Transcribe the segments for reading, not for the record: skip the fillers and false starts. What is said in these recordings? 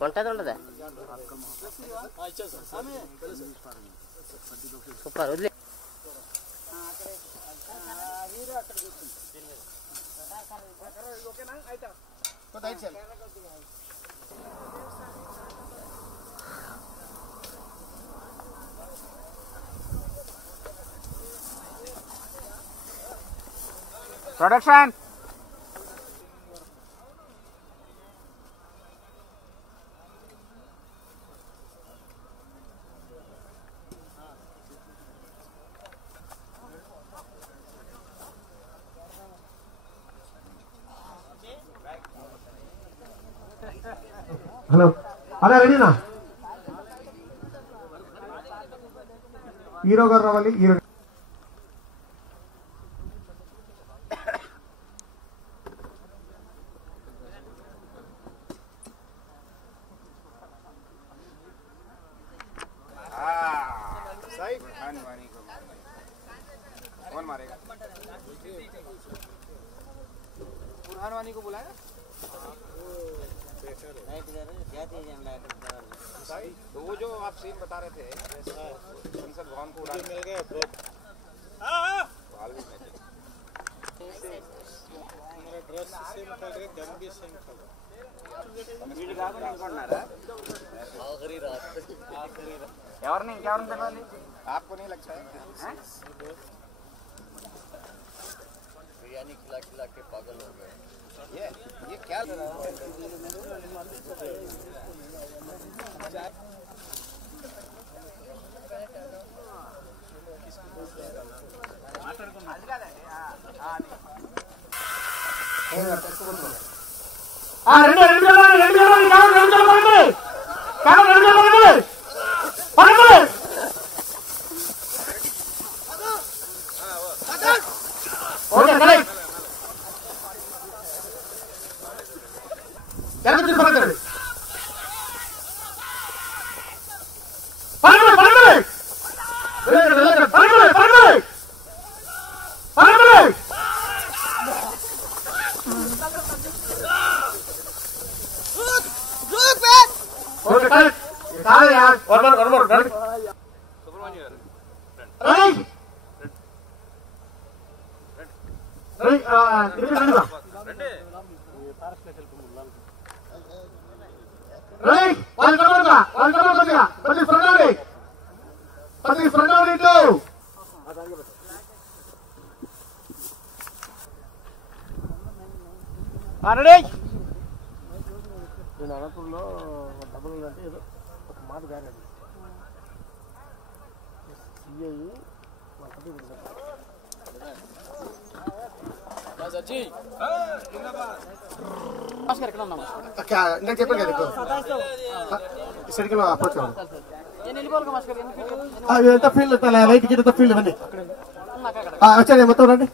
కొంటది ఉండదా సూపర్ వదిలే Production. Hello అలా రెడీనా హీరో గారు రావాలి హీరో कौन मारेगा? बुरहान वानी को बुलाया? तो वो जो आप सीन बता रहे थे संसद भवन को उड़ाने मिल गया मेरा ड्रेस से निकल गया गन भी सेम था आखिरी रात आपको नहीं लगता है बिरयानी खिला खिला के पागल हो गए ये क्या నేను అనంతపురంలో డబ్బులు అంటే ఏదో ఒక మాట కానీ సిఐ నేను చెప్పాను కదా అప్రోచ్ ఎంత ఫీల్డ్ లైట్ గిట్ ఫీల్డ్ ఇవన్నీ వచ్చాయి మొత్తం రండి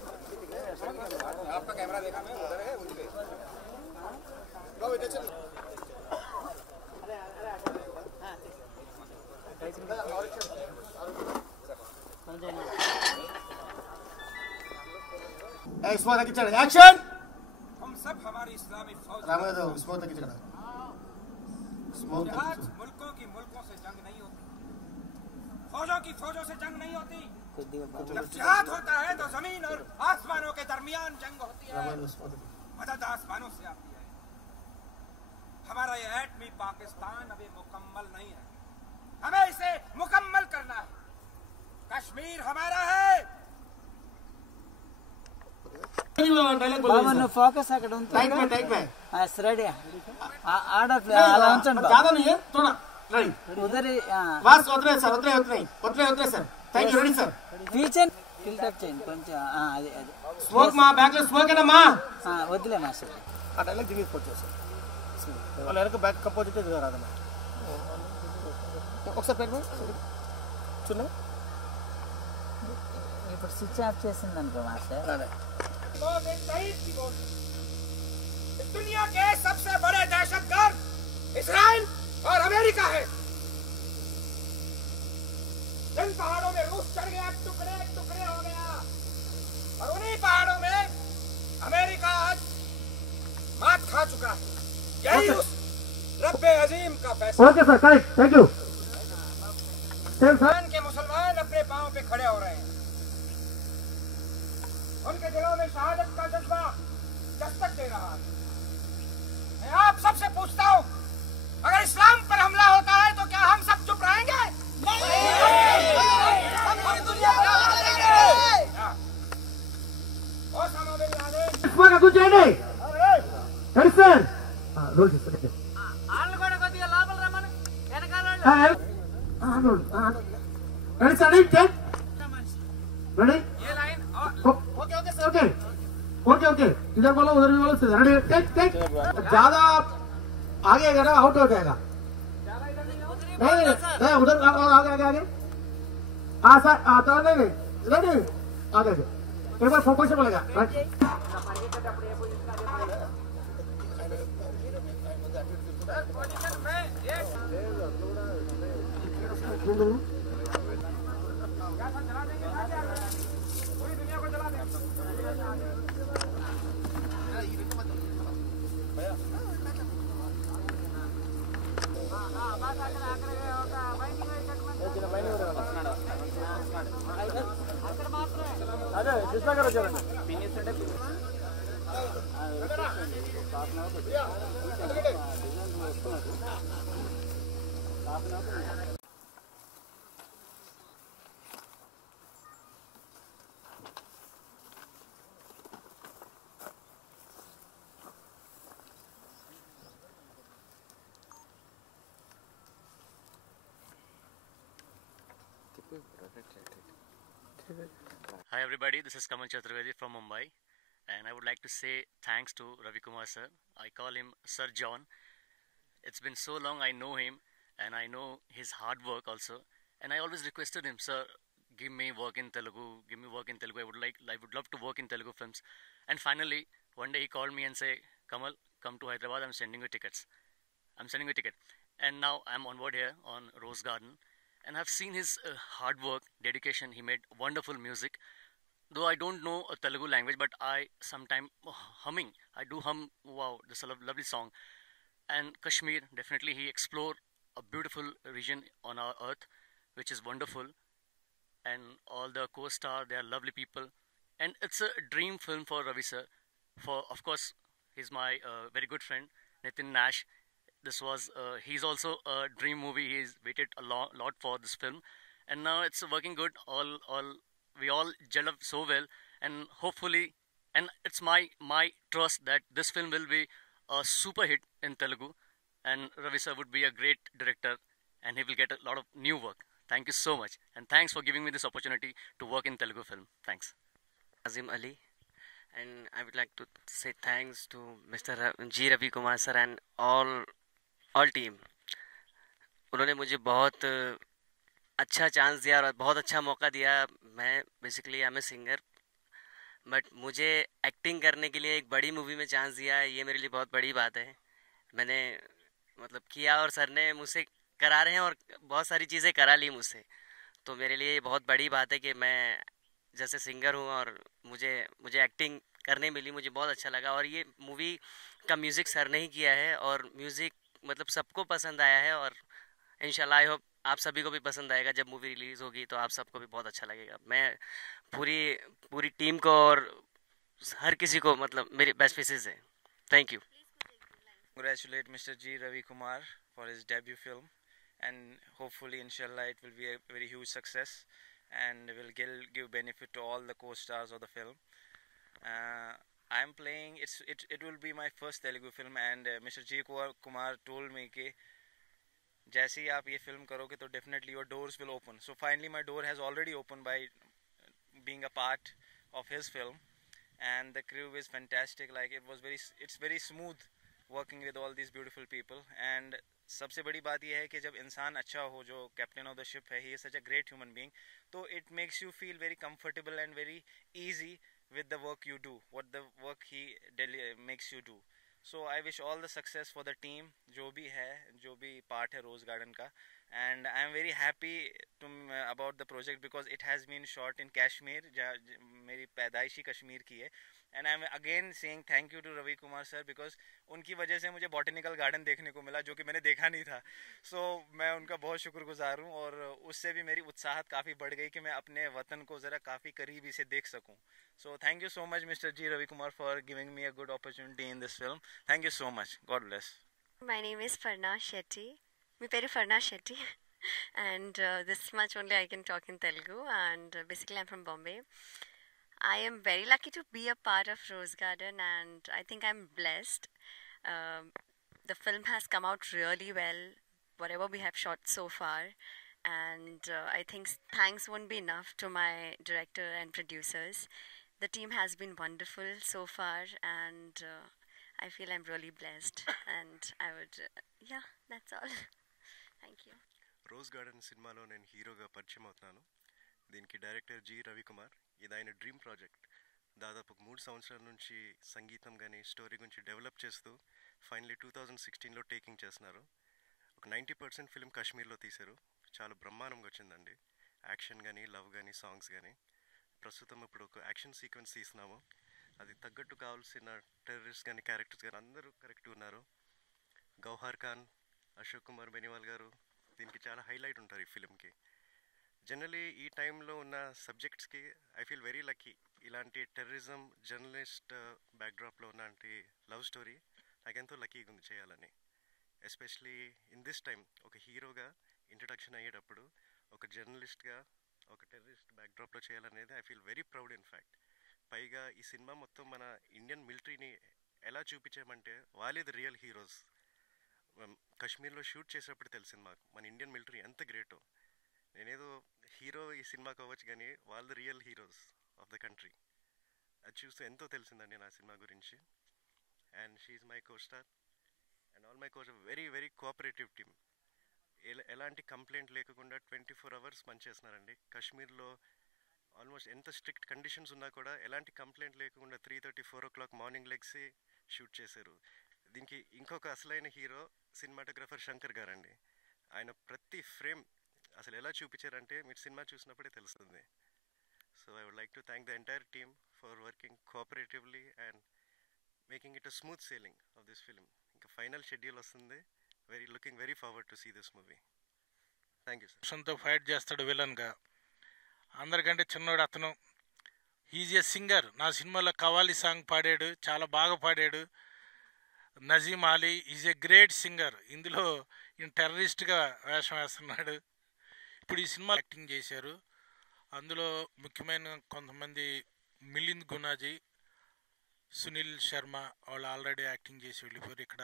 एक्शन हम सब हमारी इस्लामी फौज मुल्कों की मुल्कों से जंग नहीं होती फौजों की फौजों से जंग नहीं होती जब जिहाद होता है तो जमीन और आसमानों के दरमियान जंग होती है मदद आसमानों से आती है हमारा ये एटमी पाकिस्तान अभी मुकम्मल नहीं है हमें इसे मुकम्मल करना है कश्मीर हमारा है ఫోకస్ అక్కడ రెడీ అలా ఉంచండి ఫిల్టర్ చేయండి కొంచెం అది స్మోక్ మా బ్యాగ్ లో స్మోక్ ఏనమ్మా వద్దులే మాస్టర్ ఆ డైలాగ్ దిగి వచ్చేసారు వాళ్ళ వెనక బ్యాక్ కంపోజిట్ రాదమ్మా ఒకసారి పెట్టు చూడండి ఇప్పుడు స్విచ్ ఆఫ్ చేసింది అనుకో మాస్టర్ दुनिया के सबसे बड़े दहशतगर्द इजराइल और अमेरिका है जिन पहाड़ों में रूस चढ़ गया टुकड़े टुकड़े हो गया और उन्हीं पहाड़ों में यही उस रब्बे अजीम का फैसला। Okay sir, correct, thank you. Hindustan के मुसलमान अपने पांव पे खड़े हो रहे हैं, उनके दिलों में शहादत का जज्बा दस्तक दे रहा है। मैं आप सबसे पूछता हूँ, अगर इस्लाम पर हमला होता है तो क्या हम सब चुप रहेंगे? हम पूरी दुनिया पर हमला करेंगे। ओसामा बिन लादेन ఇస్మాగా కూర్చోండి. సార్ రోల్ చేస్తాను. వాళ్ళు కూడా కొద్దిగా లోపల రమ్మని వెనకాల రెడీ సార్, టేక్ రెడీ. ये लाइन और okay okay sir, okay okay okay, इधर बोलो उधर भी बोलो, रेडी, टेक टेक. ज्यादा आगे अगर आउट हो जाएगा. नहीं नहीं नहीं, उधर आगे आगे आगे. हाँ सर, तो नहीं नहीं रेडी, आगे आगे एक बार फोकस से बोलेगा. पोजीशन में एक चला देंगे, पूरी दुनिया को चला देंगे। అదే కృష్ణ గారు వచ్చారండి. Hi everybody, this is Kamal Chaturvedi from Mumbai, and I would like to say thanks to Ravi Kumar sir. I call him Sir John. It's been so long I know him, and I know his hard work also. And I always requested him, sir, give me work in Telugu, give me work in Telugu. I would love to work in Telugu films. And finally, one day he called me and say, Kamal, come to Hyderabad. I'm sending you tickets. I'm sending you a ticket. And now I'm on board here on Rose Garden. And I've seen his hard work, dedication. He made wonderful music. Though I don't know a Telugu language, but I sometime humming. I do hum. Wow, this is a lovely song. And Kashmir, definitely he explored a beautiful region on our earth, which is wonderful. And all the co-star, they are lovely people. And it's a dream film for Ravi sir. For, of course, he's my very good friend, Nitin Nash. This was, he's also a dream movie. He's waited a lot for this film. And now it's working good. We all gel up so well. And hopefully, and it's my trust that this film will be a super hit in Telugu. And Ravi sir would be a great director. And he will get a lot of new work. Thank you so much. And thanks for giving me this opportunity to work in Telugu film. Thanks. Azim Ali, and I would like to say thanks to Mr. G. Ravi Kumar sir and all team. उन्होंने मुझे बहुत अच्छा chance दिया और बहुत अच्छा मौका दिया. मैं basically I am a singer, but मुझे एक्टिंग करने के लिए एक बड़ी मूवी में चांस दिया, ये मेरे लिए बहुत बड़ी बात है. मैंने मतलब किया और सर ने मुझसे करा रहे हैं और बहुत सारी चीज़ें करा ली मुझसे. तो मेरे लिए बहुत बड़ी बात है कि मैं जैसे सिंगर हूँ और मुझे एक्टिंग करने मिली. मुझे बहुत अच्छा लगा. और ये मूवी का म्यूज़िक सर ने ही किया है और म्यूज़िक मतलब सबको पसंद आया है. और इंशाल्लाह आई होप आप सभी को भी पसंद आएगा. जब मूवी रिलीज़ होगी तो आप सबको भी बहुत अच्छा लगेगा. मैं पूरी टीम को और हर किसी को मतलब मेरी बेस्ट विशेस है. Thank you. Congratulate Mr. G. Ravi Kumar for his debut film, and hopefully inshallah it will be a very huge success and will give benefit to all the co-stars of the film. I am playing, it will be my first Telugu film, and Mr. G. Kumar told me कि जैसे ही आप ये film करोगे तो definitely your doors will open. So finally my door has already opened by being a part of his film, and the crew is fantastic. Like it's very smooth working with all these beautiful people. And सबसे बड़ी बात यह है कि जब इंसान अच्छा हो, जो कैप्टन ऑफ द शिप है, he is such a great human being, तो it makes you feel very comfortable and very easy with the work you do, what the work he makes you do. So I wish all the success for the team, जो भी part है Rose Garden का. And I am very happy about the project because it has been shot in Kashmir, मेरी पैदाइशी कश्मीर की है. And I'm again saying thank you to Ravi Kumar sir because उनकी वजह से मुझे बॉटनिकल गार्डन देखने को मिला जो कि मैंने देखा नहीं था. So मैं उनका बहुत शुक्रगुजार हूँ और उससे भी मेरी उत्साहत काफ़ी बढ़ गई कि मैं अपने वतन को ज़रा काफ़ी करीबी से देख सकूँ. So thank you so much Mr. G. Ravi Kumar for giving me a good opportunity in this film. Thank you so much. God bless. My name is Farna Shetty. My పేరు Farna Shetty. And this much only I can talk in Telugu. And basically I'm from Bombay. I am very lucky to be a part of Rose Garden, and I think I'm blessed. The film has come out really well, whatever we have shot so far. And I think thanks won't be enough to my director and producers. The team has been wonderful so far, and I feel I'm really blessed. And I would, yeah, that's all. Thank you. Rose garden సినిమాలో నేను హీరోగా పరిచయం అవుతున్నాను. దీనికి director G Ravikumar. ఇది ఆయన dream project. దాదాపు 3 సంవత్సరాల నుంచి సంగీతం కానీ స్టోరీ గురించి డెవలప్ చేస్తూ ఫైనలీ 2016లో టేకింగ్ చేస్తున్నారు. ఒక 90% ఫిల్మ్ కాశ్మీర్లో తీశారు. చాలా బ్రహ్మాండంగా వచ్చిందండి. యాక్షన్ కానీ లవ్ కానీ సాంగ్స్ కానీ. ప్రస్తుతం ఇప్పుడు ఒక యాక్షన్ సీక్వెన్స్ తీస్తున్నాము. అది తగ్గట్టు కావాల్సిన టెర్రరిస్ట్ కానీ క్యారెక్టర్స్ కానీ అందరూ కరెక్ట్గా ఉన్నారు. గౌహర్ ఖాన్, అశోక్ కుమార్ బెనివాల్ గారు దీనికి చాలా హైలైట్ ఉంటారు ఈ ఫిలింకి. జనరలీ ఈ టైంలో ఉన్న సబ్జెక్ట్స్కి ఐ ఫీల్ వెరీ లక్కీ. ఇలాంటి టెర్రరిజం జర్నలిస్ట్ బ్యాక్డ్రాప్లో ఉన్నంటి లవ్ స్టోరీ నాకెంతో లక్కీగా ఉంది చేయాలని. ఎస్పెషలీ ఇన్ దిస్ టైం ఒక హీరోగా ఇంట్రడక్షన్ అయ్యేటప్పుడు ఒక జర్నలిస్ట్గా ఒక టెర్రరిస్ట్ బ్యాక్డ్రాప్లో చేయాలనేది I feel very proud in fact. పైగా ఈ సినిమా మొత్తం మన ఇండియన్ మిలిటరీని ఎలా చూపించామంటే వాళ్ళే ది రియల్ హీరోస్. కాశ్మీర్లో షూట్ చేసేటప్పుడు తెలిసింది మాకు మన ఇండియన్ మిలిటరీ ఎంత గ్రేటో. నేనేదో హీరో ఈ సినిమాకి అవ్వచ్చు కానీ వాళ్ళు the real heroes of the country. అది చూస్తూ ఎంతో తెలిసిందండి నా సినిమా గురించి. And she my co star and all my coach very very cooperative team. ఎలాంటి కంప్లైంట్ లేకుండా 24 hours పనిచేస్తున్నారండి. కాశ్మీర్లో ఆల్మోస్ట్ ఎంత స్ట్రిక్ట్ కండిషన్స్ ఉన్నా కూడా ఎలాంటి కంప్లైంట్ లేకుండా 3:30, 4 o'clock మార్నింగ్ లెగ్సి షూట్ చేశారు. దీనికి ఇంకొక అసలైన హీరో సినిమాటోగ్రఫర్ శంకర్ గారండి. ఆయన ప్రతి ఫ్రేమ్ అసలు ఎలా చూపించారంటే మీరు సినిమా చూసినప్పుడే తెలుస్తుంది. So I would like to thank the entire team for working cooperatively and making it a smooth sailing of this film. ఇంకా ఫైనల్ షెడ్యూల్ వస్తుంది. Looking very forward to see this movie. Thank you sir. సొంత fight చేస్తాడు విలన్గా. అందరికంటే చిన్నోడు అతను. Is a singer. నా సినిమాలో కవాలి సాంగ్ పాడాడు, చాలా బాగా పాడాడు. Nazim Ali is a great singer. ఇందులో ఈయన టెర్రరిస్ట్గా వేషం వేస్తున్నాడు. ఇప్పుడు ఈ సినిమా యాక్టింగ్ చేశారు. అందులో ముఖ్యమైన కొంతమంది మిలింద్ గునాజీ, సునీల్ శర్మ వాళ్ళు ఆల్రెడీ యాక్టింగ్ చేసి వెళ్ళిపోయారు. ఇక్కడ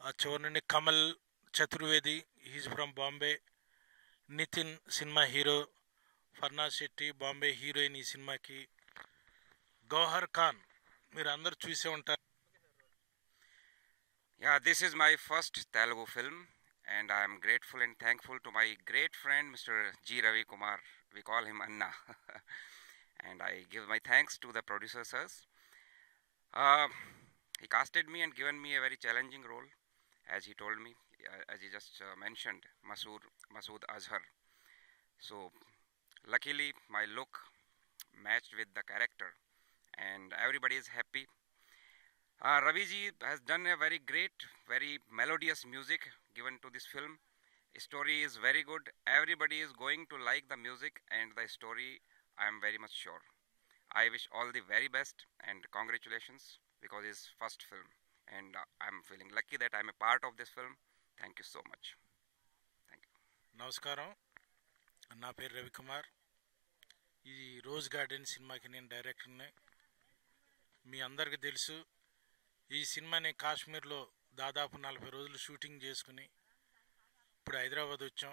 ఆ చివరి నుండి Kamal Chaturvedi, he's from Bombay. Nitin cinema hero. Farna Shetty Bombay heroine ఈ సినిమాకి. గౌహర్ ఖాన్ మీరు అందరూ చూసే ఉంటారు. Yeah, this is my first Telugu film and I am grateful and thankful to my great friend Mr. G. Ravi Kumar. We call him Anna. And I give my thanks to the producers. He casted me and given me a very challenging role, as he told me, as he just mentioned, Masood Azhar. So luckily my look matched with the character and everybody is happy. Ravi ji has done a very great, very melodious music given to this film. The story is very good. Everybody is going to like the music and the story, I am very much sure. I wish all the very best and congratulations because it's first film and I'm feeling lucky that I'm a part of this film. Thank you so much. Thank you. నమస్కారం. నా పేరు రవికుమార్. ఈ rose garden సినిమాకి నేను డైరెక్టర్ని. మీ అందరికీ తెలుసు ఈ సినిమాని కాశ్మీర్లో దాదాపు 40 రోజులు షూటింగ్ చేసుకుని ఇప్పుడు హైదరాబాద్ వచ్చాం.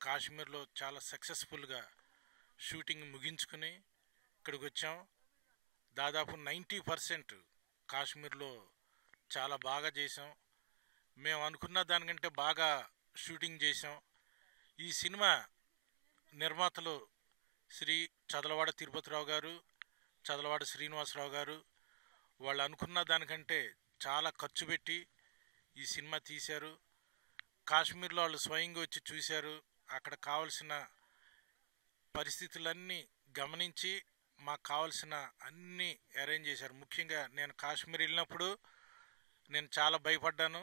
కాశ్మీర్లో చాలా సక్సెస్ఫుల్గా షూటింగ్ ముగించుకుని ఇక్కడికి వచ్చాం. దాదాపు 90% కాశ్మీర్లో చాలా బాగా చేసాం. మేము అనుకున్న దానికంటే బాగా షూటింగ్ చేసాం. ఈ సినిమా నిర్మాతలు శ్రీ చదలవాడ తిరుపతిరావు గారు, చదలవాడ శ్రీనివాసరావు గారు. వాళ్ళు అనుకున్న దానికంటే చాలా ఖర్చు పెట్టి ఈ సినిమా తీశారు. కాశ్మీర్లో వాళ్ళు స్వయంగా వచ్చి చూశారు. అక్కడ కావలసిన పరిస్థితులన్నీ గమనించి మాకు కావాల్సిన అన్నీ అరేంజ్ చేశారు. ముఖ్యంగా నేను కాశ్మీర్ వెళ్ళినప్పుడు నేను చాలా భయపడ్డాను.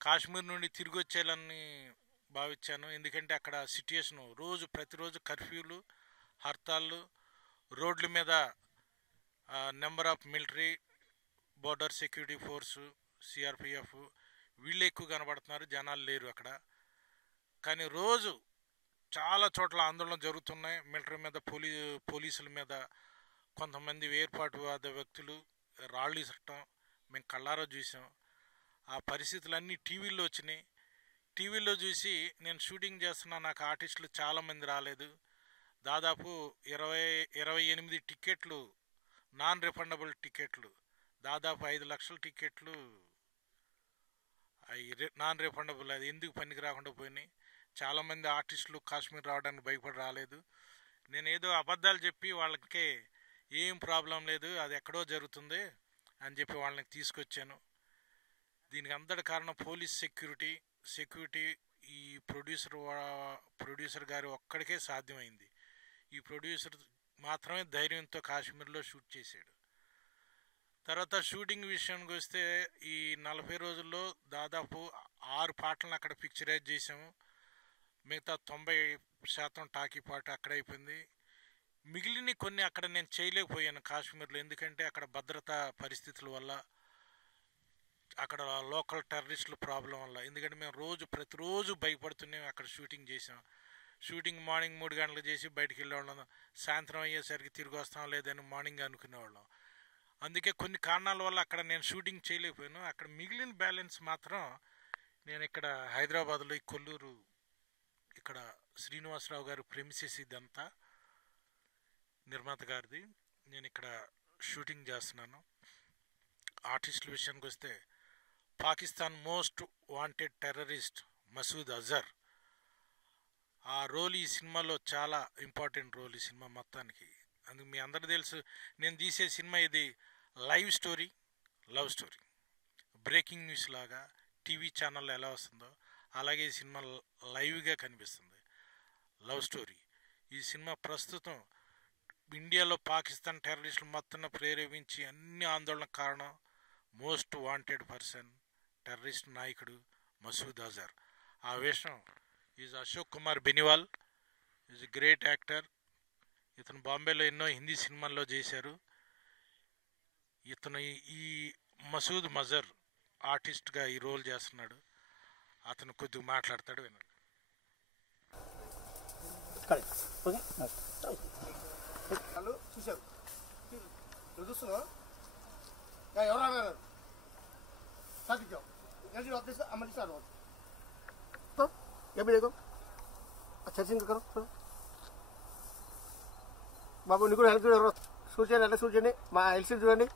కాశ్మీర్ నుండి తిరిగి వచ్చేయాలని భావించాను. ఎందుకంటే అక్కడ సిట్యుయేషను ప్రతిరోజు కర్ఫ్యూలు, హర్తాళ్ళు, రోడ్ల మీద number of military, border security force, CRPF వీళ్ళు ఎక్కువ కనబడుతున్నారు, జనాలు లేరు అక్కడ. కానీ రోజు చాలా చోట్ల ఆందోళన జరుగుతున్నాయి. మిలిటరీ మీద, పోలీసుల మీద, కొంతమంది వేర్పాటువాద వ్యక్తులు రాళ్ళు ఇసరటం మేము కళ్ళారా చూసాం. ఆ పరిస్థితులన్నీ టీవీల్లో వచ్చినాయి. టీవీలో చూసి నేను షూటింగ్ చేస్తున్నా, నాకు ఆర్టిస్టులు చాలామంది రాలేదు. దాదాపు 28 టికెట్లు, నాన్ రిఫండబుల్ టికెట్లు, దాదాపు 5 లక్షల టికెట్లు నాన్ రిఫండబుల్. అది ఎందుకు పనికి రాకుండా పోయినాయి. చాలామంది ఆర్టిస్టులు కాశ్మీర్ రావడానికి భయపడి రాలేదు. నేను ఏదో అబద్ధాలు చెప్పి వాళ్ళకి ఏం ప్రాబ్లం లేదు, అది ఎక్కడో జరుగుతుంది అని చెప్పి వాళ్ళని తీసుకొచ్చాను. దీనికి అంతటి కారణం పోలీస్ సెక్యూరిటీ ఈ ప్రొడ్యూసర్ గారు ఒక్కడికే సాధ్యమైంది. ఈ ప్రొడ్యూసర్ మాత్రమే ధైర్యంతో కాశ్మీర్లో షూట్ చేశాడు. తర్వాత షూటింగ్ విషయానికి వస్తే ఈ 40 రోజుల్లో దాదాపు 6 పాటలను అక్కడ పిక్చరైజ్ చేసాము. మిగతా 90% టాకీ పాట అక్కడ అయిపోయింది. మిగిలిన కొన్ని అక్కడ నేను చేయలేకపోయాను కాశ్మీర్లో, ఎందుకంటే అక్కడ భద్రతా పరిస్థితుల వల్ల, అక్కడ లోకల్ టెర్రరిస్టుల ప్రాబ్లం వల్ల. ఎందుకంటే మేము ప్రతిరోజు భయపడుతూనే అక్కడ షూటింగ్ చేసాం. షూటింగ్ మార్నింగ్ 3 గంటలకు చేసి బయటికి వెళ్ళేవాళ్ళం, సాయంత్రం అయ్యేసరికి తిరిగి వస్తాం లేదని మార్నింగ్ అనుకునేవాళ్ళం. అందుకే కొన్ని కారణాల వల్ల అక్కడ నేను షూటింగ్ చేయలేకపోయాను. అక్కడ మిగిలిన బ్యాలెన్స్ మాత్రం నేను ఇక్కడ హైదరాబాద్లో ఈ కొల్లూరు, ఇక్కడ శ్రీనివాసరావు గారు ప్రెమిసెస్ ఇదంతా నిర్మాత గారిది, నేను ఇక్కడ షూటింగ్ చేస్తున్నాను. ఆర్టిస్టుల విషయానికి వస్తే Pakistan most wanted terrorist Masood Azhar, ఆ రోల్ ఈ సినిమాలో చాలా ఇంపార్టెంట్ రోల్ ఈ సినిమా మొత్తానికి. అందుకు మీ అందరూ తెలుసు, నేను తీసే సినిమా ఇది live story, love story, breaking news లాగా టీవీ ఛానల్లో ఎలా వస్తుందో అలాగే ఈ సినిమా లైవ్గా కనిపిస్తుంది, లవ్ స్టోరీ. ఈ సినిమా ప్రస్తుతం ఇండియాలో పాకిస్తాన్ టెర్రరిస్టులు మొత్తం ప్రేరేపించి అన్ని ఆందోళనకు కారణం మోస్ట్ వాంటెడ్ పర్సన్, టెర్రరిస్ట్ నాయకుడు మసూద్ అజర్. ఆ విషయం is Ashok Kumar Beniwal, is a great actor. ఇతను బాంబేలో ఎన్నో హిందీ సినిమాల్లో చేశారు. ఇతను ఈ మసూద్ అజర్ ఆర్టిస్ట్గా ఈ రోల్ చేస్తున్నాడు. అతను కొద్దిగా మాట్లాడతాడు, వినండి. చూసావు చూస్తున్నావు ఎవరు अच्छा सिंग करो బాబు నీకు హెల్ప్ చూడరు షూట్ చేయండి, అట్లా షూట్ చేయండి. మా ఎల్సీ చూడండి.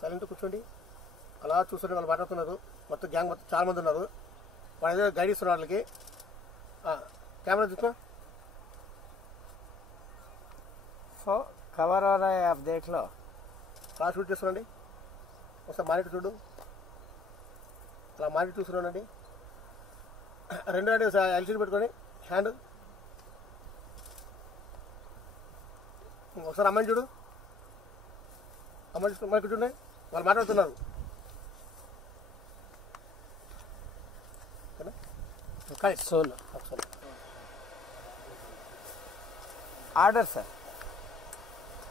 సైలెంట్ కూర్చోండి. అలా చూస్తుంటే వాళ్ళు మాట్లాడుతున్నారు. మొత్తం గ్యాంగ్ మొత్తం చాలా మంది ఉన్నారు. వాళ్ళు ఏదో గైడ్ ఇస్తున్నారు వాళ్ళకి. कैमरा दिखा सो कवर हो रहा है, आप देख लो. कहाँ शूट చేస్తున్నాండి ఒకసారి మానిటర్ చూడు. అలా మానిటర్ చూస్తున్నానండి. రెండు అంటే ఎల్సీడీ పెట్టుకొని హ్యాండ్ ఒకసారి అమ్మాయిని చూడు. అమ్మాయి చూసుకుని చూడండి, వాళ్ళు మాట్లాడుతున్నారు. Solo order sir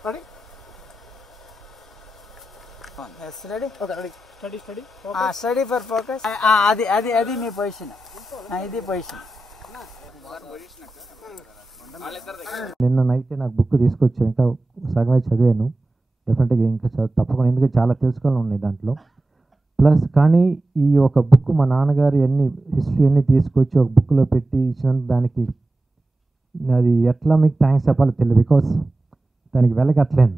ready yes ready okay ready steady study study for focus అది అది అది మీ పొజిషన్ ఇది పొజిషన్. నిన్న నైట్ నాకు బుక్ తీసుకొచ్చాను, ఇంకా సగమే చదివాను. డెఫినెట్గా ఇంకా తప్పకుండా, ఎందుకంటే చాలా తెలుసుకోవాలని ఉన్నాయి దాంట్లో. ప్లస్ కానీ ఈ ఒక బుక్ మా నాన్నగారు హిస్టరీ అన్నీ తీసుకొచ్చి ఒక బుక్లో పెట్టి ఇచ్చినందుకు దానికి అది ఎట్లా మీకు థ్యాంక్స్ చెప్పాలో తెలియదు. బికాస్ దానికి వెలగట్లేను.